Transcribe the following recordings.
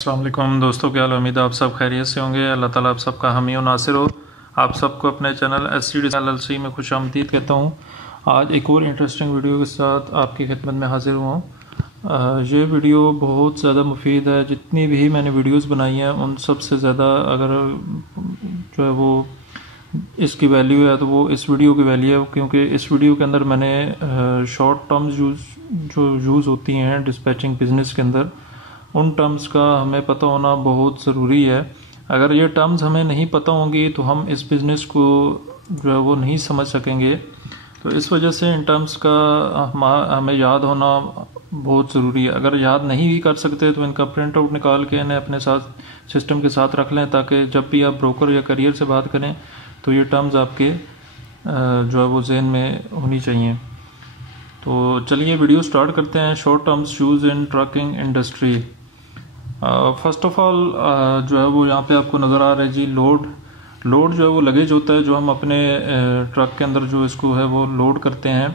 अस्सलाम वालेकुम दोस्तों, क्या हाल है? उम्मीद है आप सब खैरियत से होंगे। अल्लाह ताला आप सबका हामी और नासिर हो। आप सबको अपने चैनल SCD LLC में खुश आमदीद कहता हूँ। आज एक और इंटरेस्टिंग वीडियो के साथ आपकी खिदमत में हाजिर हुआ हूँ। ये वीडियो बहुत ज़्यादा मुफीद है। जितनी भी मैंने वीडियोस बनाई हैं उन सब से ज़्यादा अगर जो है वो इसकी वैल्यू है तो वो इस वीडियो की वैल्यू है, क्योंकि इस वीडियो के अंदर मैंने शॉर्ट टर्म्स जो यूज़ होती हैं डिस्पैचिंग बिजनेस के अंदर, उन टर्म्स का हमें पता होना बहुत ज़रूरी है। अगर ये टर्म्स हमें नहीं पता होंगी तो हम इस बिज़नेस को जो है वो नहीं समझ सकेंगे। तो इस वजह से इन टर्म्स का हमें याद होना बहुत ज़रूरी है। अगर याद नहीं भी कर सकते तो इनका प्रिंट आउट निकाल के इन्हें अपने साथ सिस्टम के साथ रख लें, ताकि जब भी आप ब्रोकर या करियर से बात करें तो ये टर्म्स आपके जो है वो जहन में होनी चाहिए। तो चलिए वीडियो स्टार्ट करते हैं। Short terms use in trucking industry. First of all जो है वो यहाँ पे आपको नज़र आ रहा है जी, लोड जो है वो लगेज होता है जो हम अपने ट्रक के अंदर जो इसको है वो लोड करते हैं।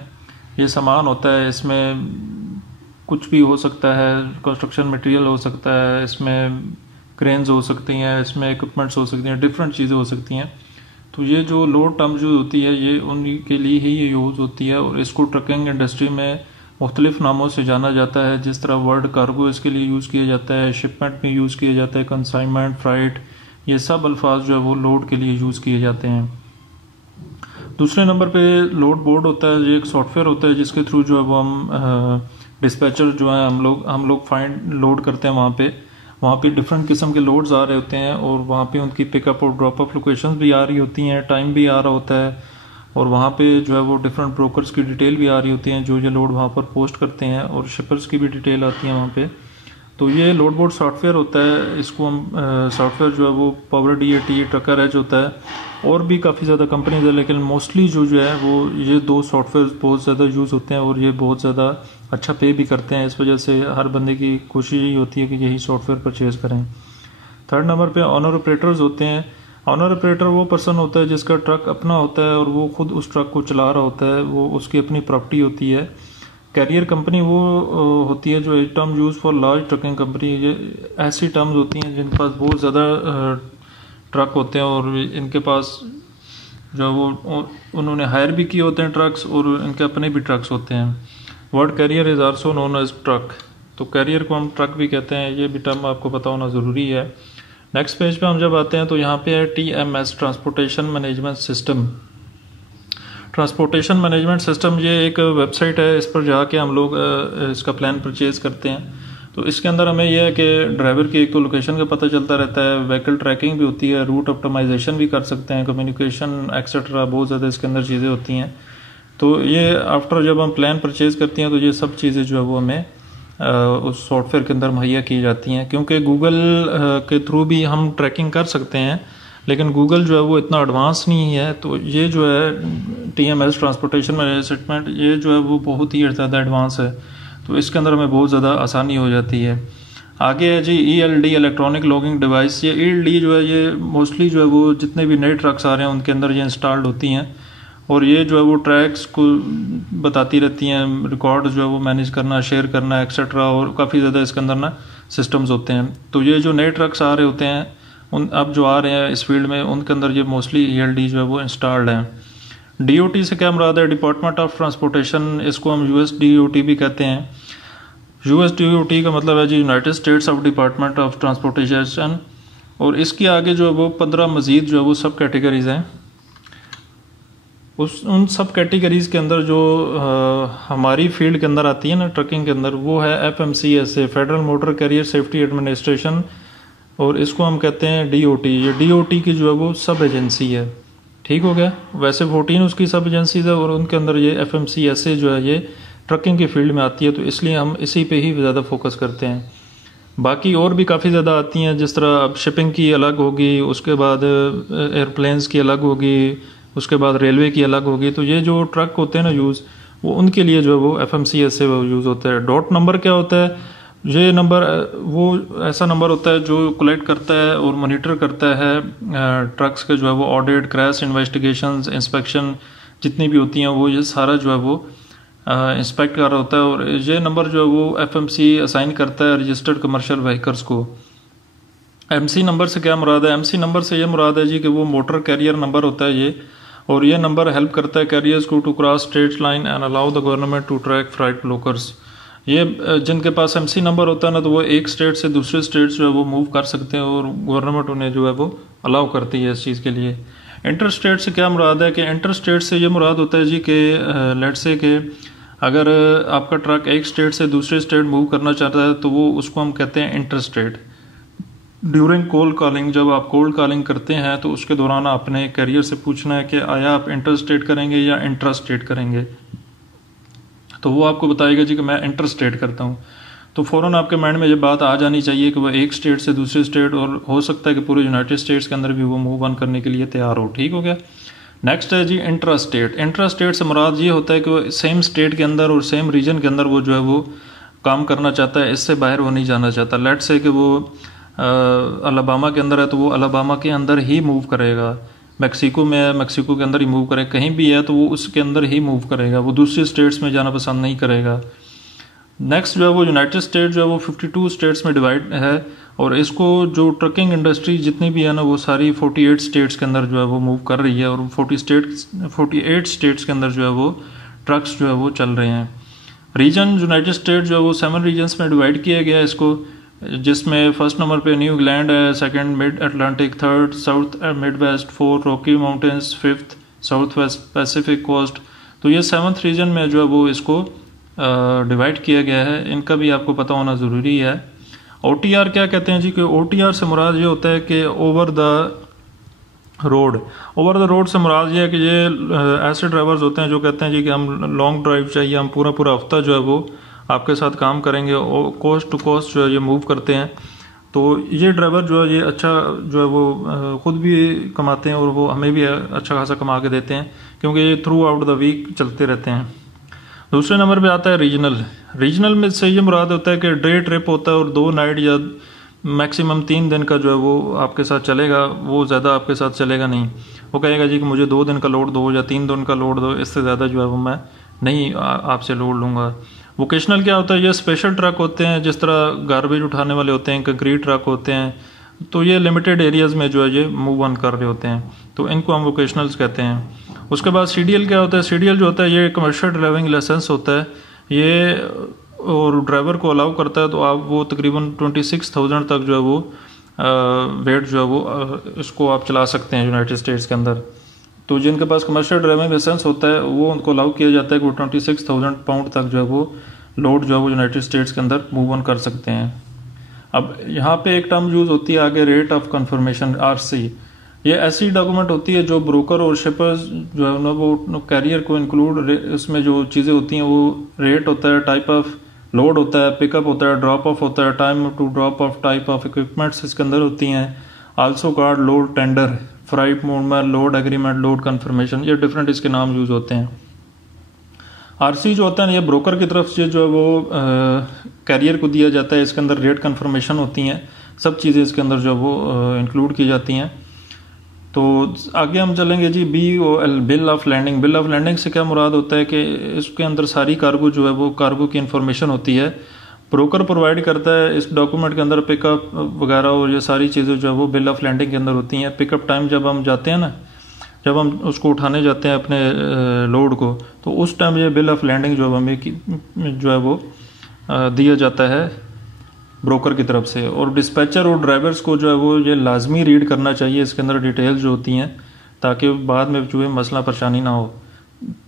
ये सामान होता है, इसमें कुछ भी हो सकता है, कंस्ट्रक्शन मटेरियल हो सकता है, इसमें क्रेन्स हो सकती हैं, इसमें इक्विपमेंट्स हो सकती हैं, डिफरेंट चीज़ें हो सकती हैं। तो ये जो लोड टर्म जो होती है ये उनके लिए ही ये यूज़ होती है और इसको ट्रकिंग इंडस्ट्री में मुख्तलिफ नामों से जाना जाता है। जिस तरह वर्ड कार्गो इसके लिए यूज़ किया जाता है, शिपमेंट में यूज़ किया जाता है, कंसाइनमेंट, फ्राइट, ये सब अल्फाज जो है वो लोड के लिए यूज़ किए जाते हैं। दूसरे नंबर पे लोड बोर्ड होता है। ये एक सॉफ्टवेयर होता है जिसके थ्रू जो है वो हम डिस्पैचर जो है हम लोग फाइंड लोड करते हैं। वहाँ पे डिफरेंट किस्म के लोड्स आ रहे होते हैं और वहाँ पे उनकी पिकअप और ड्रॉप अप लोकेशंस भी आ रही होती हैं, टाइम भी आ रहा होता है और वहाँ पे जो है वो डिफरेंट ब्रोकर्स की डिटेल भी आ रही होती हैं जो ये लोड वहाँ पर पोस्ट करते हैं, और शिपर्स की भी डिटेल आती है वहाँ पे। तो ये लोड बोर्ड सॉफ्टवेयर होता है। इसको हम सॉफ्टवेयर जो है वो पावर DAT, ट्रकर एज होता है, और भी काफ़ी ज़्यादा कंपनीज है, लेकिन मोस्टली जो है वो ये दो सॉफ्टवेयर बहुत ज़्यादा यूज़ होते हैं और ये बहुत ज़्यादा अच्छा पे भी करते हैं। इस वजह से हर बंदे की कोशिश यही होती है कि यही सॉफ्टवेयर परचेज़ करें। थर्ड नंबर पे ऑनर ऑपरेटर्स होते हैं। ऑनर ऑपरेटर वो पर्सन होता है जिसका ट्रक अपना होता है और वो खुद उस ट्रक को चला रहा होता है, वो उसकी अपनी प्रॉपर्टी होती है। कैरियर कंपनी वो होती है जो term use for large trucking company. ये ऐसी टर्म्स होती हैं जिनके पास बहुत ज़्यादा ट्रक होते हैं और इनके पास जो वो उन्होंने हायर भी किए होते हैं ट्रक्स, और इनके अपने भी ट्रक्स होते हैं। Word carrier is also known as truck. तो कैरियर को हम ट्रक भी कहते हैं। ये भी टर्म आपको पता होना ज़रूरी है। नेक्स्ट पेज पे हम जब आते हैं तो यहाँ पे है TMS, transportation management system. Transportation management system ये एक वेबसाइट है, इस पर जाके हम लोग इसका प्लान परचेज़ करते हैं। तो इसके अंदर हमें यह है कि ड्राइवर की एक तो लोकेशन का पता चलता रहता है, व्हीकल ट्रैकिंग भी होती है, रूट ऑप्टिमाइजेशन भी कर सकते हैं, कम्युनिकेशन एक्सेट्रा, बहुत ज़्यादा इसके अंदर चीज़ें होती हैं। तो ये आफ्टर जब हम प्लान परचेज़ करती हैं तो ये सब चीज़ें जो है वो हमें उस सॉफ्टवेयर के अंदर मुहैया की जाती हैं। क्योंकि गूगल के थ्रू भी हम ट्रैकिंग कर सकते हैं, लेकिन गूगल जो है वो इतना एडवांस नहीं है। तो ये जो है TMS, ट्रांसपोर्टेशन मैनेजमेंट, ये जो है वो बहुत ही ज़्यादा एडवांस है। तो इसके अंदर हमें बहुत ज़्यादा आसानी हो जाती है। आगे है जी ELD, इलेक्ट्रॉनिक लॉगिंग डिवाइस। ये ELD जो है ये मोस्टली जो है वो जितने भी नए ट्रक्स आ रहे हैं उनके अंदर ये इंस्टॉल्ड होती हैं, और ये जो है वो ट्रैक्स को बताती रहती हैं, रिकॉर्ड जो है वो मैनेज करना, शेयर करना एक्सेट्रा, और काफ़ी ज़्यादा इसके अंदर ना सिस्टम्स होते हैं। तो ये जो नए ट्रक्स आ रहे होते हैं उन अब जो आ रहे हैं इस फील्ड में, उनके अंदर ये मोस्टली ELD जो है वो इंस्टॉल्ड है। DOT से क्या मुराद है? Department of transportation. इसको हम US DOT भी कहते हैं। US DOT का मतलब है जी United States of Department of Transportation, और इसके आगे जो है वो 15 मज़ीद जो है वो सब कैटेगरीज हैं। उन सब कैटेगरीज़ के अंदर जो हमारी फील्ड के अंदर आती है ना ट्रकिंग के अंदर, वो है FMCSA, federal motor carrier safety administration, और इसको हम कहते हैं DOT। ये DOT की जो है वो सब एजेंसी है। ठीक हो गया। वैसे 14 उसकी सब एजेंसीज है और उनके अंदर ये FMCSA जो है ये ट्रकिंग की फील्ड में आती है, तो इसलिए हम इसी पे ही ज़्यादा फोकस करते हैं। बाकी और भी काफ़ी ज़्यादा आती हैं, जिस तरह अब शिपिंग की अलग होगी, उसके बाद एयरप्लेन्स की अलग होगी, उसके बाद रेलवे की अलग होगी। तो ये जो ट्रक होते हैं ना यूज़, वो उनके लिए जो है वो FMCSA यूज़ होता है। डॉट नंबर क्या होता है? ये नंबर वो ऐसा नंबर होता है जो कलेक्ट करता है और मॉनिटर करता है ट्रक्स के जो है वो ऑडिट, क्रैश इन्वेस्टिगेशंस, इंस्पेक्शन जितनी भी होती हैं, वो ये सारा जो है वो इंस्पेक्ट कर रहा होता है। और ये नंबर जो है वो FMC असाइन करता है रजिस्टर्ड कमर्शियल व्हीकल्स को। एमसी नंबर से क्या मुराद है? एमसी नंबर से ये मुराद है जी कि वो मोटर कैरियर नंबर होता है ये, और ये नंबर हेल्प करता है कैरियर्स को to cross state line and allow the government to track freight brokers. ये जिनके पास एमसी नंबर होता है ना, तो वो एक स्टेट से दूसरे स्टेट जो है वो मूव कर सकते हैं और गवर्नमेंट उन्हें जो है वो अलाउ करती है इस चीज़ के लिए। इंटर स्टेट से क्या मुराद है कि इंटर स्टेट से ये मुराद होता है जी कि लेट्स से कि अगर आपका ट्रक एक स्टेट से दूसरे स्टेट मूव करना चाहता है तो वो उसको हम कहते हैं inter state. During cold calling, जब आप कोल्ड कॉलिंग करते हैं तो उसके दौरान आपने कैरियर से पूछना है कि आया आप इंटर स्टेट करेंगे या इंट्रा स्टेट करेंगे, तो वो आपको बताएगा जी कि मैं इंटर स्टेट करता हूँ। तो फ़ौरन आपके माइंड में ये बात आ जानी चाहिए कि वह एक स्टेट से दूसरे स्टेट, और हो सकता है कि पूरे यूनाइटेड स्टेट्स के अंदर भी वो मूव ऑन करने के लिए तैयार हो। ठीक हो गया। नेक्स्ट है जी इंट्रा स्टेट। इंट्रा स्टेट से मुराद ये होता है कि वो सेम स्टेट के अंदर और सेम रीजन के अंदर वो जो है वो काम करना चाहता है, इससे बाहर वो नहीं जाना चाहता। लेट्स से कि वो अलाबामा के अंदर है तो वो अलाबामा के अंदर ही मूव करेगा। मैक्सिको में है, मैक्सिको के अंदर ही मूव करेगा। कहीं भी है तो वो उसके अंदर ही मूव करेगा, वो दूसरे स्टेट्स में जाना पसंद नहीं करेगा। नेक्स्ट जो है वो यूनाइटेड स्टेट जो है वो 52 स्टेट्स में डिवाइड है, और इसको जो ट्रकिंग इंडस्ट्री जितनी भी है ना वो सारी 48 स्टेट्स के अंदर जो है वो मूव कर रही है, और 48 स्टेट्स के अंदर जो है वो ट्रक्स जो है वो चल रहे हैं। रीजन यूनाइटेड स्टेट जो है वो 7 रीजन्स में डिवाइड किया गया है इसको, जिसमें फर्स्ट नंबर पे न्यू इंग्लैंड है, second mid Atlantic, third south mid west, fourth Rocky Mountains, fifth south west Pacific coast. तो ये 7th रीजन में जो है वो इसको डिवाइड किया गया है, इनका भी आपको पता होना ज़रूरी है। OTR क्या कहते हैं जी कि OTR से मुराद ये होता है कि over the road. Over the road से मुराद ये है कि ये ऐसे ड्राइवर्स होते हैं जो कहते हैं जी कि हम लॉन्ग ड्राइव चाहिए, हम पूरा पूरा हफ्ता जो है वो आपके साथ काम करेंगे, और कोस्ट टू कोस्ट जो है ये मूव करते हैं। तो ये ड्राइवर जो है ये अच्छा जो है वो खुद भी कमाते हैं और वो हमें भी अच्छा खासा कमा के देते हैं, क्योंकि ये थ्रू आउट द वीक चलते रहते हैं। दूसरे नंबर पे आता है रीजनल। रीजनल में से ये मुराद होता है कि डे ट्रिप होता है और 2 नाइट या मैक्सिमम 3 दिन का जो है वो आपके साथ चलेगा, वो ज़्यादा आपके साथ चलेगा नहीं। वो कहेगा जी कि मुझे 2 दिन का लोड दो या 3 दिन का लोड दो, इससे ज़्यादा जो है वो मैं नहीं आपसे लोड लूँगा। वोकेशनल क्या होता है? ये स्पेशल ट्रक होते हैं, जिस तरह गार्बेज उठाने वाले होते हैं, कंक्रीट ट्रक होते हैं, तो ये लिमिटेड एरियाज़ में जो है ये मूव ऑन कर रहे होते हैं, तो इनको हम वोकेशनल्स कहते हैं। उसके बाद CDL क्या होता है? CDL जो होता है ये कमर्शियल ड्राइविंग लाइसेंस होता है ये, और ड्राइवर को अलाउ करता है, तो आप वो तकरीबन 26,000 तक जो है वो वेट जो है वो इसको आप चला सकते हैं यूनाइटेड स्टेट्स के अंदर। तो जिनके पास कमर्शियल ड्राइविंग लाइसेंस होता है वो उनको अलाउ किया जाता है कि वो 26,000 पाउंड तक जो है वो लोड जो है वो यूनाइटेड स्टेट्स के अंदर मूव ऑन कर सकते हैं। अब यहाँ पे एक टर्म यूज़ होती है आगे, रेट ऑफ कन्फर्मेशन RC। ये ऐसी डॉक्यूमेंट होती है जो ब्रोकर और शिपर्स जो है ना वो कैरियर को इंक्लूड, इसमें जो चीज़ें होती हैं वो रेट होता है, टाइप ऑफ लोड होता है, पिकअप होता है, ड्रॉप ऑफ होता है, time to drop off, type of equipments इसके अंदर होती हैं, also card load tender, freight movement, load agreement, load confirmation, ये डिफरेंट इसके नाम यूज़ होते हैं। RC जो होता है ना ये ब्रोकर की तरफ से जो है वो कैरियर को दिया जाता है, इसके अंदर रेट कन्फर्मेशन होती हैं, सब चीज़ें इसके अंदर जो वो इंक्लूड की जाती हैं। तो आगे हम चलेंगे जी BOL, bill of landing. Bill of landing से क्या मुराद होता है कि इसके अंदर सारी कार्गो जो है वो कार्गो की इन्फॉर्मेशन होती है, ब्रोकर प्रोवाइड करता है। इस डॉक्यूमेंट के अंदर पिकअप वगैरह और ये सारी चीज़ें जो है वो बिल ऑफ लैंडिंग के अंदर होती हैं। पिकअप टाइम जब हम जाते हैं ना, जब हम उसको उठाने जाते हैं अपने लोड को, तो उस टाइम ये बिल ऑफ लैंडिंग जो हमें जो है वो दिया जाता है ब्रोकर की तरफ से। और डिस्पैचर और ड्राइवर्स को जो है वो ये लाजमी रीड करना चाहिए, इसके अंदर डिटेल्स जो होती हैं, ताकि बाद में जो है मसला परेशानी ना हो।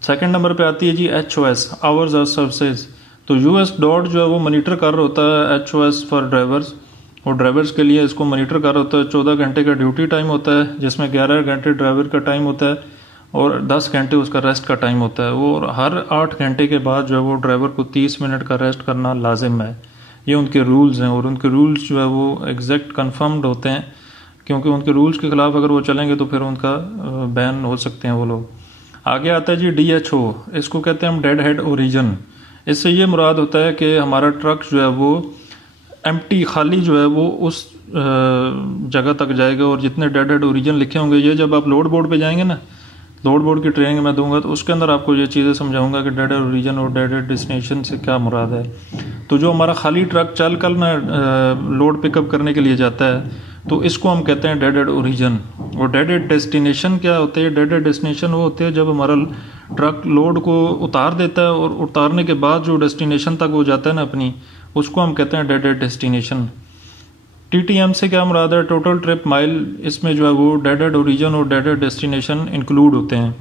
सेकंड नंबर पे आती है जी HOS, आवर्स ऑफ सर्विसेज। तो US डॉट जो है वो मॉनिटर कर रहा होता है HOS फॉर ड्राइवर्स, और ड्राइवर्स के लिए इसको मॉनिटर कर रहा होता है। 14 घंटे का ड्यूटी टाइम होता है, जिसमें 11 घंटे ड्राइवर का टाइम होता है और 10 घंटे उसका रेस्ट का टाइम होता है। वो हर 8 घंटे के बाद जो है वो ड्राइवर को 30 मिनट का रेस्ट करना लाजिम है। ये उनके रूल्स हैं, और उनके रूल्स जो है वो एग्जैक्ट कन्फर्म्ड होते हैं, क्योंकि उनके रूल्स के खिलाफ अगर वो चलेंगे तो फिर उनका बैन हो सकते हैं वो लोग। आगे आता है जी DHO, इसको कहते हैं हम डेड हेड ओरिजिन। इससे ये मुराद होता है कि हमारा ट्रक जो है वो एम्प्टी, खाली जो है वो उस जगह तक जाएगा, और जितने डेड हेड ओरिजिन लिखे होंगे, ये जब आप लोड बोर्ड पे जाएंगे ना, लोड बोर्ड की ट्रेनिंग मैं दूंगा तो उसके अंदर आपको ये चीज़ें समझाऊंगा कि डेड हेड ओरिजिन और डेड हेड डेस्टिनेशन से क्या मुराद है। तो जो हमारा खाली ट्रक चल कर ना लोड पिकअप करने के लिए जाता है, तो इसको हम कहते हैं डेडेड ओरिजिन। और डेडेड डेस्टिनेशन क्या होते हैं? डेडेड डेस्टिनेशन वो होते हैं जब हमारा ट्रक लोड को उतार देता है और उतारने के बाद जो डेस्टिनेशन तक वो जाता है ना अपनी, उसको हम कहते हैं डेडेड डेस्टिनेशन। TTM से क्या मुराद है? Total trip mile. इसमें जो है वो डेडेड ओरिजिन और डेडेड डेस्टिनेशन इंक्लूड होते हैं।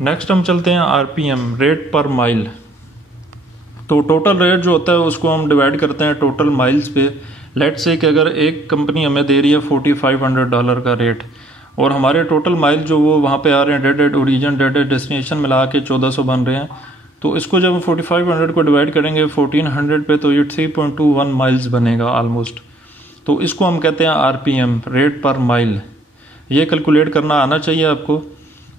नेक्स्ट हम चलते हैं RPM, रेट पर माइल। तो टोटल रेट जो होता है उसको हम डिवाइड करते हैं टोटल माइल्स पे। लेट्स से कि अगर एक कंपनी हमें दे रही है $4500 का रेट, और हमारे टोटल माइल जो वो वहाँ पे आ रहे हैं डेडेड ओरिजिन डेडेड डेस्टिनेशन मिला के 1400 बन रहे हैं, तो इसको जब 4500 को डिवाइड करेंगे 1400 पे तो ये 3.21 माइल्स बनेगा ऑलमोस्ट। तो इसको हम कहते हैं RPM, रेट पर माइल। ये कैलकुलेट करना आना चाहिए आपको।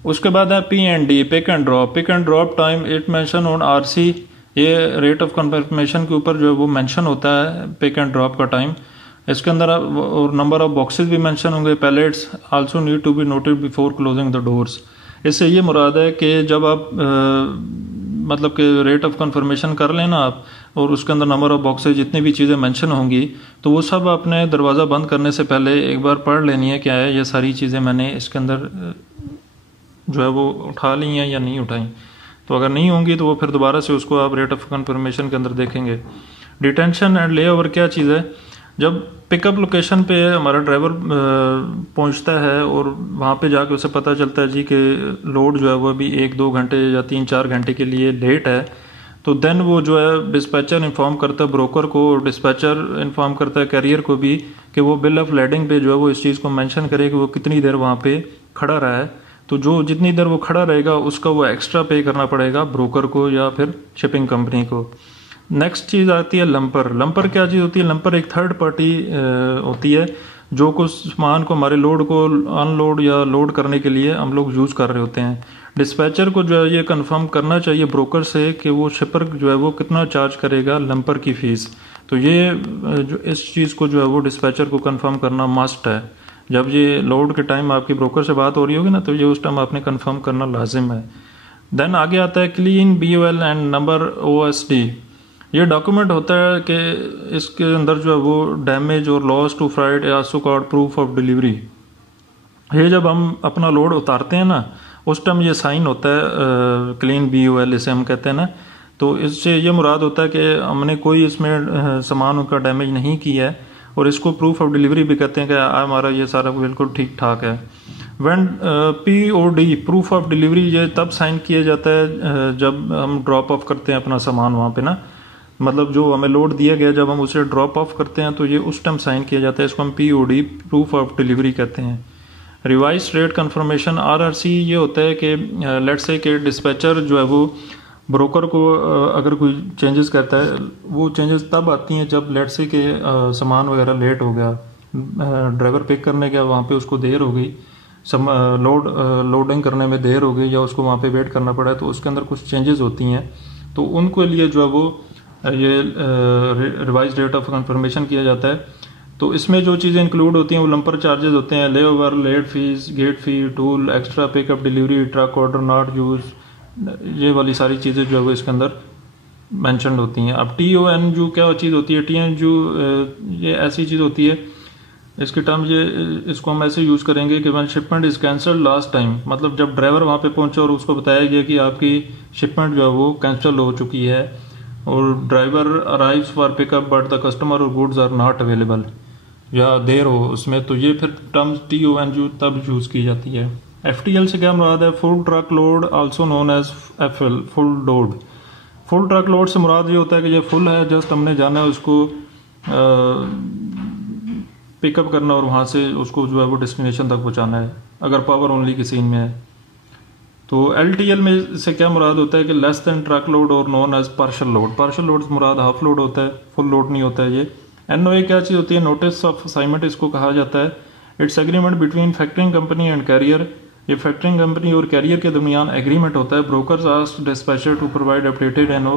उसके बाद है P&D, pick and drop. Pick and drop time it mention on RC, ये रेट ऑफ कंफर्मेशन के ऊपर जो है वो मेंशन होता है पिक एंड ड्रॉप का टाइम। इसके अंदर और नंबर ऑफ बॉक्सेस भी मेंशन होंगे। Pallets also need to be noted before closing the doors. इससे ये मुराद है कि जब आप मतलब कि रेट ऑफ कंफर्मेशन कर लेना आप, और उसके अंदर नंबर ऑफ बॉक्सेस जितनी भी चीज़ें मेंशन होंगी, तो वो सब आपने दरवाज़ा बंद करने से पहले एक बार पढ़ लेनी है क्या है ये सारी चीज़ें मैंने इसके अंदर जो है वो उठा ली हैं या नहीं उठाई। तो अगर नहीं होंगी तो वो फिर दोबारा से उसको आप रेट ऑफ कंफर्मेशन के अंदर देखेंगे। डिटेंशन एंड ले ओवर क्या चीज़ है? जब पिकअप लोकेशन पे हमारा ड्राइवर पहुंचता है और वहाँ पे जाके उसे पता चलता है जी कि लोड जो है वो अभी 1-2 घंटे या 3-4 घंटे के लिए लेट है, तो देन वो जो है डिस्पैचर इन्फॉर्म करता है ब्रोकर को, और डिस्पैचर इन्फॉर्म करता है कैरियर को भी कि वो बिल ऑफ लैडिंग पे जो है वो इस चीज़ को मेंशन करे कि वो कितनी देर वहाँ पे खड़ा रहा है। तो जो जितनी देर वो खड़ा रहेगा उसका वो एक्स्ट्रा पे करना पड़ेगा ब्रोकर को या फिर शिपिंग कंपनी को। नेक्स्ट चीज़ आती है लंपर। लंपर क्या चीज़ होती है? लंपर एक थर्ड पार्टी होती है जो कुछ सामान को हमारे लोड को अनलोड या लोड करने के लिए हम लोग यूज़ कर रहे होते हैं। डिस्पैचर को जो है ये कंफर्म करना चाहिए ब्रोकर से कि वो शिपर जो है वो कितना चार्ज करेगा लंपर की फ़ीस। तो ये जो इस चीज़ को जो है वो डिस्पैचर को कंफर्म करना मस्ट है। जब ये लोड के टाइम आपकी ब्रोकर से बात हो रही होगी ना, तो ये उस टाइम आपने कंफर्म करना लाजिम है। देन आगे आता है clean BOL and number OSD। ये डॉक्यूमेंट होता है कि इसके अंदर जो है वो डैमेज और लॉस टू फ्राइट या so called proof of delivery. ये जब हम अपना लोड उतारते हैं ना, उस टाइम ये साइन होता है क्लीन BOL इसे हम कहते हैं ना। तो इससे ये मुराद होता है कि हमने कोई इसमें सामान उनका डैमेज नहीं किया है, और इसको प्रूफ ऑफ डिलीवरी भी कहते हैं कि हमारा ये सारा बिल्कुल ठीक ठाक है। When POD, proof of delivery, ये तब साइन किया जाता है जब हम ड्रॉप ऑफ करते हैं अपना सामान वहाँ पे ना, मतलब जो हमें लोड दिया गया जब हम उसे ड्रॉप ऑफ करते हैं तो ये उस टाइम साइन किया जाता है। इसको हम POD, प्रूफ ऑफ डिलीवरी कहते हैं। रिवाइज रेट कंफर्मेशन RRC ये होता है कि लेट्स से कि डिस्पैचर जो है वो ब्रोकर को अगर कोई चेंजेस करता है, वो चेंजेस तब आती हैं जब लेट्स से कि सामान वगैरह लेट हो गया, ड्राइवर पिक करने गया वहाँ पे उसको देर हो गई, लोडिंग करने में देर हो गई या उसको वहाँ पे वेट करना पड़ा, तो उसके अंदर कुछ चेंजेस होती हैं, तो उनको लिए जो है वो ये रिवाइज रेट ऑफ कंफर्मेशन किया जाता है। तो इसमें जो चीज़ें इंक्लूड होती हैं वो लंपर चार्जेस होते हैं, lay over, late fees, gate fee, toll, extra pickup delivery, truck order not use, ये वाली सारी चीज़ें जो है वो इसके अंदर मैंशनड होती हैं। अब TONU क्या चीज़ होती है? TONU ये ऐसी चीज़ होती है, इसके टर्म ये इसको हम ऐसे यूज़ करेंगे कि one shipment is cancelled last time, मतलब जब ड्राइवर वहाँ पे पहुँचा और उसको बताया गया कि आपकी शिपमेंट जो है वो कैंसिल हो चुकी है और driver arrives for pickup but the customer और गुड्स आर नॉट अवेलेबल, या देर हो उसमें, तो ये फिर टर्म TONU तब यूज़ की जाती है। FTL से क्या मुराद है? Full truck load also known as FL, full load. Full truck load से मुराद ये होता है कि ये फुल है, जस्ट हमने जाना है उसको पिकअप करना और वहाँ से उसको जो है वो डेस्टिनेशन तक पहुँचाना है, अगर पावर ओनली की सीन में है। तो LTL में से क्या मुराद होता है कि लेस देन ट्रक लोड और known as partial load. Partial load से मुराद हाफ लोड होता है, फुल लोड नहीं होता है ये। NOA क्या चीज़ होती है? नोटिस ऑफ असाइनमेंट इसको कहा जाता है। It's agreement between factoring company and carrier. ये फैक्टरिंग कंपनी और कैरियर के दरमियान एग्रीमेंट होता है। Brokers ask dispatcher to provide updated NO।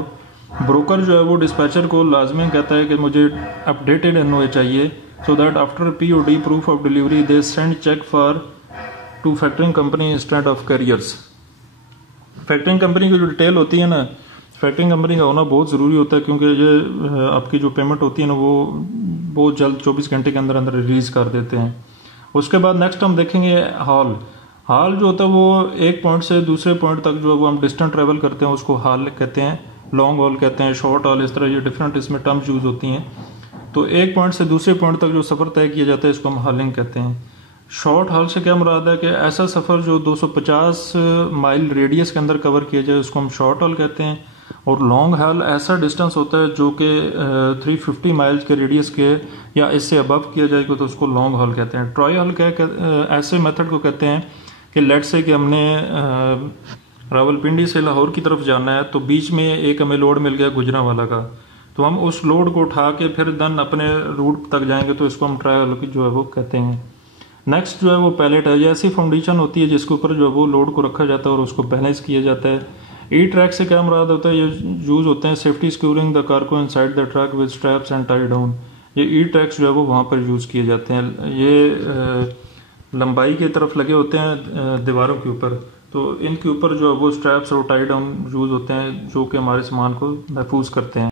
Broker जो है वो डिस्पैचर को लाजमी कहता है कि मुझे अपडेटेड NOA चाहिए, so that after POD, proof of delivery, they send cheque for to factoring company instead of carriers. Factoring company की जो डिटेल होती है ना, फैक्टरिंग कंपनी का होना बहुत ज़रूरी होता है, क्योंकि ये आपकी जो पेमेंट होती है ना वो बहुत जल्द 24 घंटे के अंदर अंदर रिलीज़ कर देते हैं। उसके बाद नेक्स्ट हम देखेंगे हॉल। हॉल जो होता है वो एक पॉइंट से दूसरे पॉइंट तक जो है वो हम डिस्टेंस ट्रेवल करते हैं उसको हॉल कहते हैं, लॉन्ग हॉल कहते हैं, शॉर्ट हॉल, इस तरह ये डिफरेंट इसमें टर्म्स यूज़ होती हैं। तो एक पॉइंट से दूसरे पॉइंट तक जो सफ़र तय किया जाता है इसको हम हॉलिंग कहते हैं। शॉर्ट हॉल से क्या मुराद है कि ऐसा सफ़र जो 250 माइल रेडियस के अंदर कवर किया जाए उसको हम शॉर्ट हॉल कहते हैं। और लॉन्ग हॉल ऐसा डिस्टेंस होता है जो कि 350 माइल्स के रेडियस के या इससे अबव किया जाएगा तो उसको लॉन्ग हॉल कहते हैं। ट्राई हॉल ऐसे मेथड को कहते हैं कि लेट से कि हमने रावलपिंडी से लाहौर की तरफ जाना है, तो बीच में एक हमें लोड मिल गया गुजरांवाला का, तो हम उस लोड को उठा के फिर दन अपने रूट तक जाएंगे तो इसको हम ट्राई हॉल की जो है वो कहते हैं। नेक्स्ट जो है वो पैलेट है। ये ऐसी फाउंडेशन होती है जिसके ऊपर जो है वो लोड को रखा जाता है और उसको बैलेंस किया जाता है। ई ट्रैक से क्या मुराद होता है, ये यूज होते हैं safety securing the cargo inside the truck with straps and tie down. ये ई ट्रैक्स जो है वो वहाँ पर यूज़ किए जाते हैं। ये लंबाई की तरफ लगे होते हैं दीवारों के ऊपर, तो इनके ऊपर जो है वो स्ट्रैप्स और टाई डाउन यूज़ होते हैं जो कि हमारे सामान को महफूज करते हैं।